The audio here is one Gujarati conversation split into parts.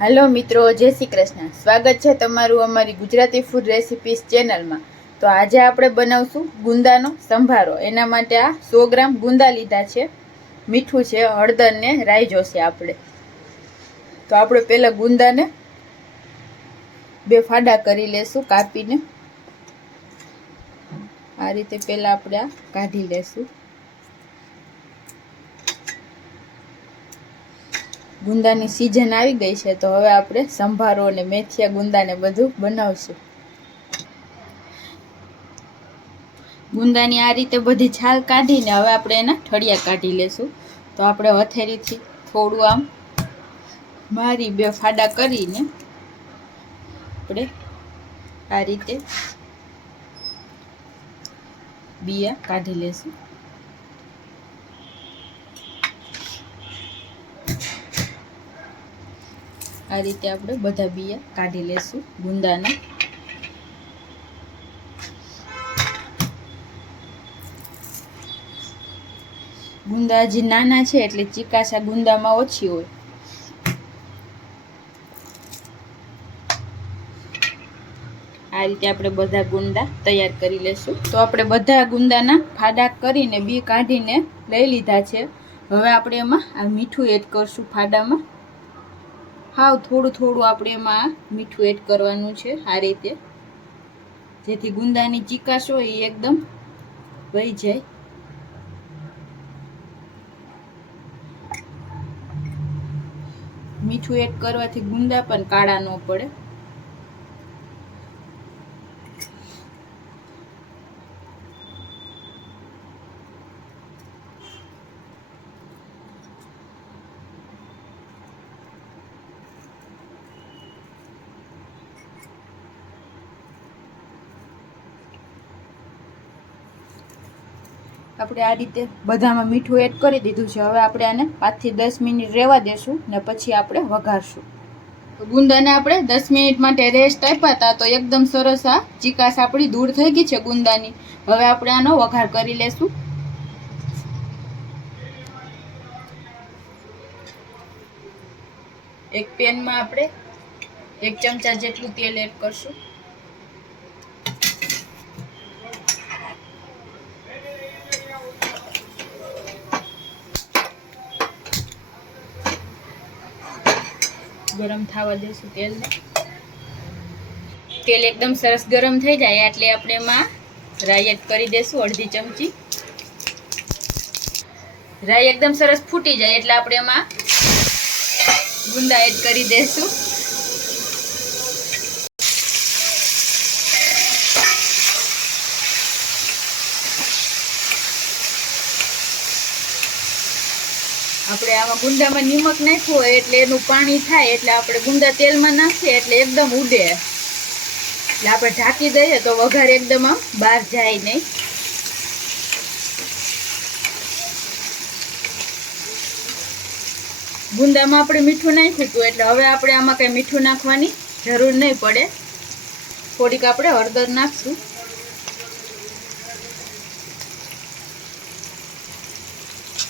हेलो मित्रों, जय श्री कृष्ण। स्वागत है तमारू अमारी गुजराती फूड रेसिपीज चेनल में। तो आज आपणे बनावशुं गुंदानो संभारो। एना माटे आ 100 ग्राम गुंदा लीधा छे, मीठुं छे, हळदर ने राई जोशे आपणे। तो आपणे पहेला गुंदाने बे फाड़ा करी लेशुं कापीने। आ रीते पहेला आपणे आ काढी लेशुं। गुंदानी सीजन आई गई है तो हवे आपणे संभारो ने मेथिया गुंदा ने बधुं बनावशुं। गुंदानी आ रीते बधी छाल काढीने हवे आपणे एना ठळिया काढी लेशुं। तो आपणे हथेळीथी थोडुं आम मारी बे फाड़ा करीने आपणे आ रीते बिया काढी लेशुं। आ रीते आपणे बधा बिया काढी लेशुं गुंदाना। गुंदा हजी नाना छे એટલે ચીકાશ આ ગુંદામાં ઓછી હોય। આ રીતે આપણે બધા ગુંદા તૈયાર કરી લેશું। તો આપણે બધા ગુંદાના ફાડા કરીને બી કાઢીને લઈ લીધા છે। હવે આપણે એમાં આ મીઠું એડ કરશું ફાડામાં। હાવ થોડું થોડું આપણે એમાં મીઠું એડ કરવાનું છે આ રીતે, જેથી ગુંદાની ચીકાશ હોય એ એકદમ વહી જાય। મીઠું એડ કરવાથી ગુંદા પણ કાળા ન પડે। આપણે આ રીતે બધામાં મીઠું એડ કરી દીધું છે। હવે આપણે આને 5 થી 10 મિનિટ રહેવા દેશું ને પછી આપણે વઘારશું। તો ગુંદાને આપણે 10 મિનિટ માટે રેસ્ટ આપ્યા હતા તો એકદમ સરસ આ ચીકાશ આપણી દૂર થઈ ગઈ છે ગુંદાની। હવે આપણે આનો વઘાર કરી લેશું। એક પેનમાં આપણે 1 ચમચા જેટલું તેલ એડ કરશું। गरम थवा देशुं तेल ने। तेल एकदम सरस गरम थई जाए એટલે આપણે એમાં રાઈ એડ કરી દેશું અડધી ચમચી। રાઈ એકદમ સરસ ફૂટી જાય એટલે આપણે એમાં ગુંદા એડ કરી દેશું। આપણે આમાં ગુંદામાં નિમક નાખ્યું હોય એટલે એનું પાણી થાય એટલે આપણે ગુંદા તેલમાં નાખીએ એટલે એકદમ ઉડે, એટલે આપણે ઢાંકી દઈએ તો વઘાર એકદમ આમ બહાર જાય નહીં। ગુંદામાં આપણે મીઠું નાખ્યું હતું એટલે હવે આપણે આમાં કંઈ મીઠું નાખવાની જરૂર નહીં પડે। થોડીક આપણે હળદર નાખશું।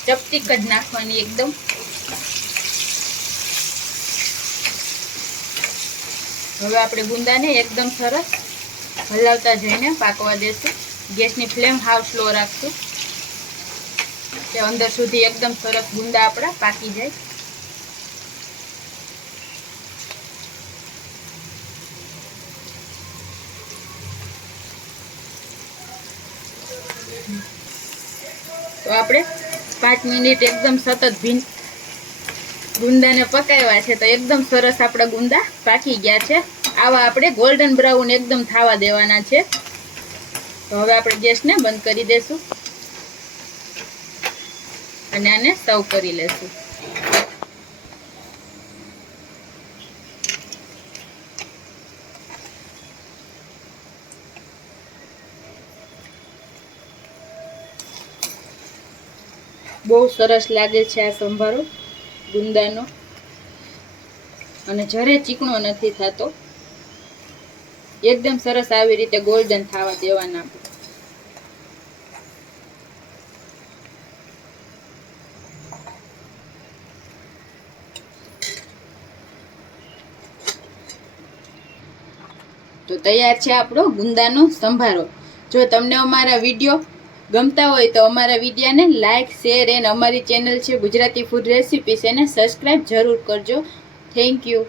ચપટી જ નાખવાની એકદમ। હવે આપણે ગુંદાને એકદમ સરસ હલાવતા જઈને પાકવા દેશું। ગેસની ફ્લેમ હાવ સ્લો રાખશું કે અંદર સુધી એકદમ સરસ ગુંદા આપણા પાકી જાય। તો આપણે 5 મિનિટ एकदम सतत गुंदाने पकाव्या छे तो एकदम सरस आपड़ा गुंदा पाकी गया छे। आवा आपणे गोल्डन ब्राउन एकदम थावा देवाना छे। तो हवे आपणे गैसने बंद करी देशुं अने आने सर्व करी लेशुं। बहुत सरस लागे छे आ संभारो गुंदानो अने जरे चीकणो नथी थातो। एकदम सरस आवी रीते गोल्डन थावा देवाना। તો તૈયાર છે આપણો ગુંદાનો સંભારો. જો તમને અમારા વિડીયો ગમતા હોય તો અમારા વિડીયાને લાઇક, શેર અને અમારી ચેનલ છે ગુજરાતી ફૂડ રેસિપીસ એને સબસ્ક્રાઈબ જરૂર કરજો. Thank you.